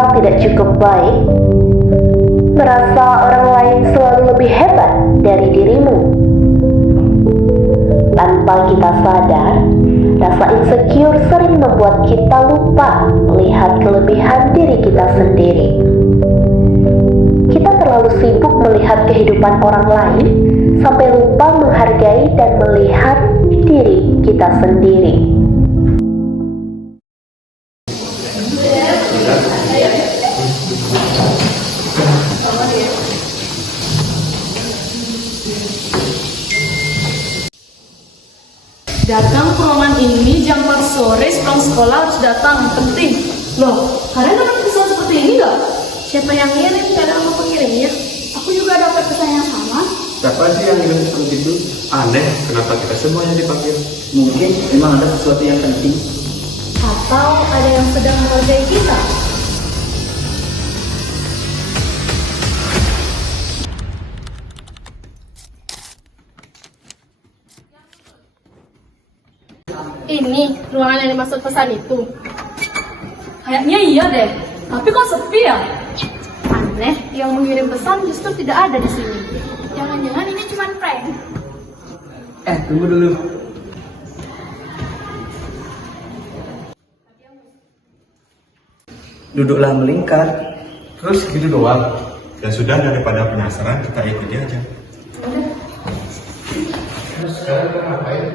merasa tidak cukup baik, merasa orang lain selalu lebih hebat dari dirimu. Tanpa kita sadar, rasa insecure sering membuat kita lupa melihat kelebihan diri kita sendiri. Kita terlalu sibuk melihat kehidupan orang lain sampai lupa menghargai dan melihat diri kita sendiri. Datang ke ruangan ini jam 4 sore, pulang sekolah harus datang, penting. Loh, kalian dapat pesan seperti ini nggak? Siapa yang ngirim? Gak ada nama pengirimnya. Aku juga dapat pesan yang sama. Siapa sih yang ngirim seperti itu? Aneh, kenapa kita semuanya dipanggil? Mungkin memang ada sesuatu yang penting. Atau ada yang sedang menghargai kita. Ini ruangan yang dimaksud pesan itu. Kayaknya iya deh, tapi kok sepi ya? Aneh, yang mengirim pesan justru tidak ada di sini. Jangan-jangan ini cuma prank. Tunggu dulu. Duduklah melingkar. Terus gitu doang? Ya sudah, daripada penasaran, kita ikuti aja. Terus sekarang kita ngapain?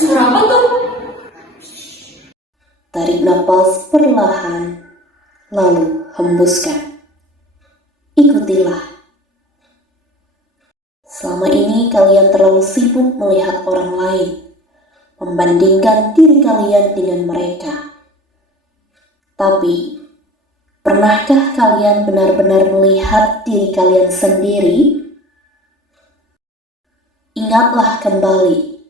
Suara apa tuh? Tarik napas perlahan, lalu hembuskan. Ikutilah. Selama ini kalian terlalu sibuk melihat orang lain, membandingkan diri kalian dengan mereka. Tapi, pernahkah kalian benar-benar melihat diri kalian sendiri? Ingatlah kembali,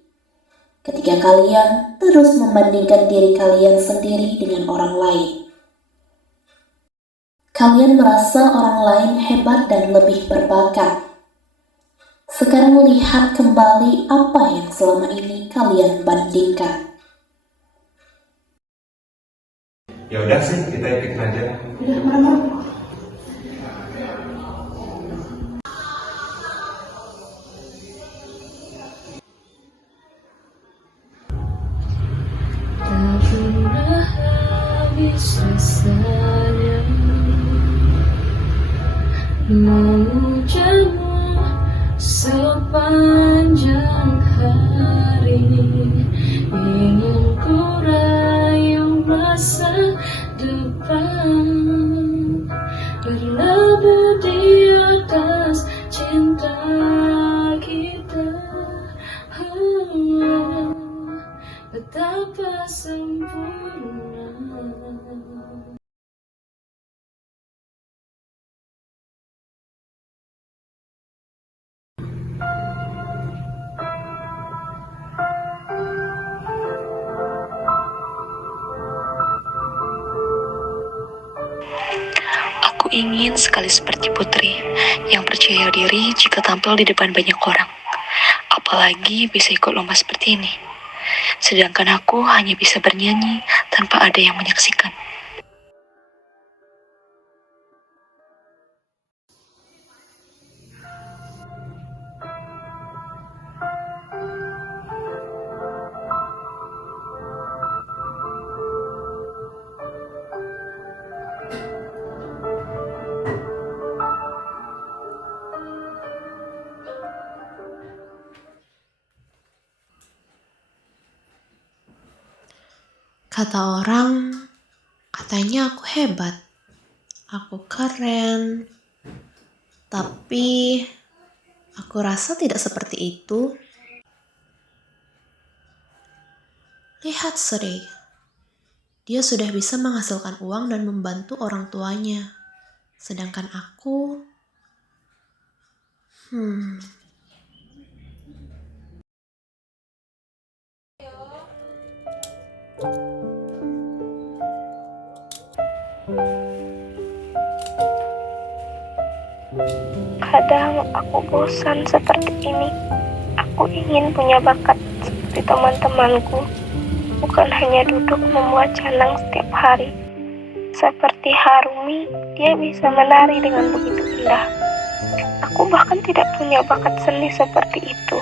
ketika kalian terus membandingkan diri kalian sendiri dengan orang lain. Kalian merasa orang lain hebat dan lebih berbakat. Sekarang lihat kembali apa yang selama ini kalian bandingkan. Ya udah sih, kita ikutin aja. Memujamu sepanjang hari, ingin ku rayu masa depan, berlabuh di atas cinta kita. Betapa sempurna. Aku ingin sekali seperti Putri, yang percaya diri jika tampil di depan banyak orang. Apalagi bisa ikut lomba seperti ini. Sedangkan aku hanya bisa bernyanyi tanpa ada yang menyaksikan. Kata orang, katanya aku hebat, aku keren, tapi aku rasa tidak seperti itu. Lihat Sri, dia sudah bisa menghasilkan uang dan membantu orang tuanya, sedangkan aku, Kadang aku bosan seperti ini. Aku ingin punya bakat seperti teman-temanku. bukan hanya duduk membuat canang setiap hari. Seperti Harumi, dia bisa menari dengan begitu indah. Aku bahkan tidak punya bakat seni seperti itu.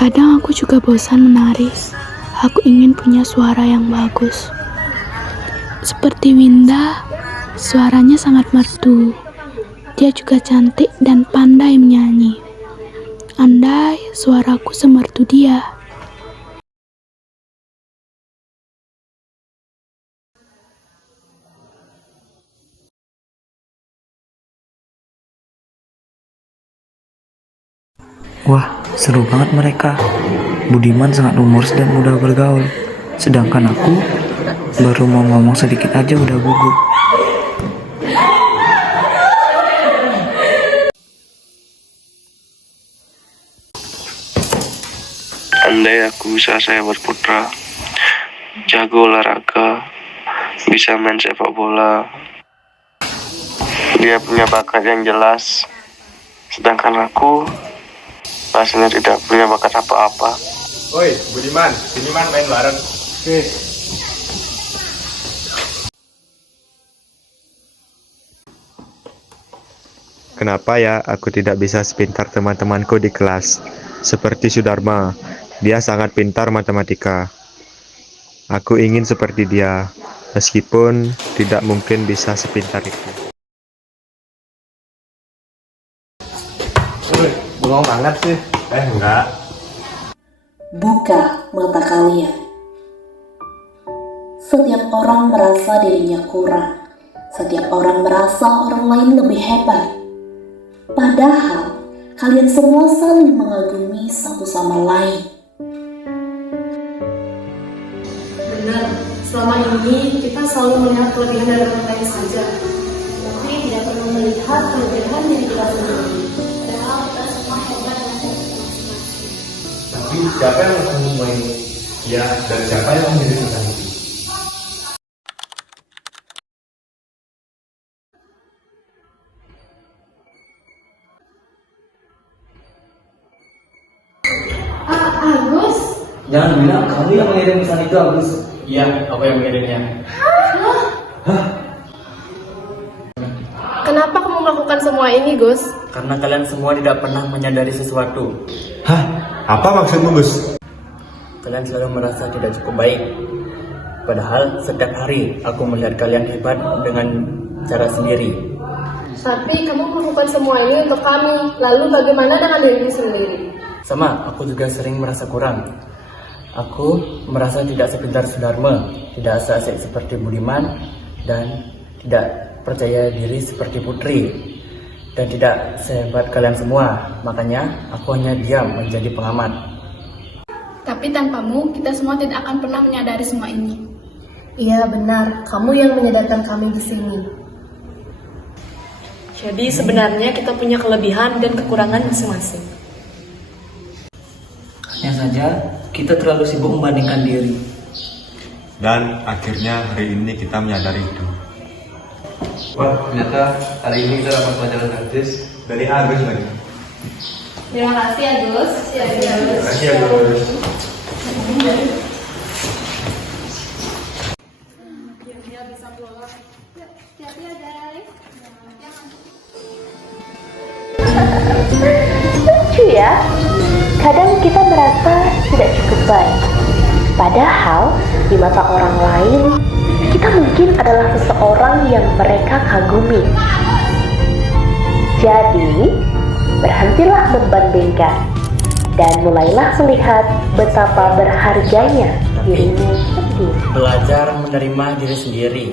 Kadang aku juga bosan menari. Aku ingin punya suara yang bagus. Seperti Winda, suaranya sangat merdu. Dia juga cantik dan pandai menyanyi. Andai suaraku semerdu dia. Wah, seru banget mereka. Budiman sangat humoris dan mudah bergaul. Sedangkan aku baru mau ngomong sedikit aja udah gugup. Andai aku bisa sehebat Putra, jago olahraga, bisa main sepak bola. Dia punya bakat yang jelas, sedangkan aku rasanya tidak punya bakat apa-apa. Woi, Budiman, sini man main bareng. Oke. Kenapa ya aku tidak bisa sepintar teman-temanku di kelas? Seperti Sudarma, dia sangat pintar matematika. Aku ingin seperti dia, meskipun tidak mungkin bisa sepintar itu. Bengong banget sih. Enggak. Buka mata kalian. Setiap orang merasa dirinya kurang. Setiap orang merasa orang lain lebih hebat. Padahal kalian semua saling mengagumi satu sama lain. Benar, selama ini kita selalu melihat kelebihan dari orang lain saja, tapi tidak pernah melihat kelebihan diri kita sendiri. Tapi siapa yang mempunyai dia dan siapa yang menjadi nanti? Agus? Jangan bilang kamu yang mengirim pesan itu, Agus. Iya, aku yang mengirimnya. Kenapa kamu melakukan semua ini, Gus? Karena kalian semua tidak pernah menyadari sesuatu. Hah? Apa maksudmu, Gus? Kalian selalu merasa tidak cukup baik. Padahal setiap hari aku melihat kalian hebat dengan cara sendiri. Tapi kamu melakukan semua ini untuk kami. Lalu bagaimana dengan dirimu sendiri? Sama, aku juga sering merasa kurang. Aku merasa tidak sepintar Sudarma, tidak seasik seperti Budiman, dan tidak percaya diri seperti Putri, dan tidak sehebat kalian semua. Makanya aku hanya diam menjadi pengamat. Tapi tanpamu, kita semua tidak akan pernah menyadari semua ini. Iya benar, kamu yang menyadarkan kami di sini. Jadi sebenarnya kita punya kelebihan dan kekurangan masing-masing. Hanya saja kita terlalu sibuk membandingkan diri. Dan akhirnya hari ini kita menyadari itu. Wah, ternyata hari ini kita dapat pelajaran gratis Dari Agus lagi. Terima kasih Agus. Terima kasih Agus. Lucu ya, kadang kita merasa tidak cukup baik. Padahal di mata orang lain, kita mungkin adalah seseorang yang mereka kagumi. Jadi, berhentilah membandingkan dan mulailah melihat betapa berharganya dirimu sendiri. penting. Belajar menerima diri sendiri.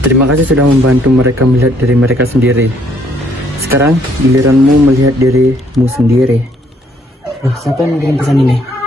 Terima kasih sudah membantu mereka melihat diri mereka sendiri. Sekarang giliranmu melihat dirimu sendiri. Siapa yang mengirim pesan ini?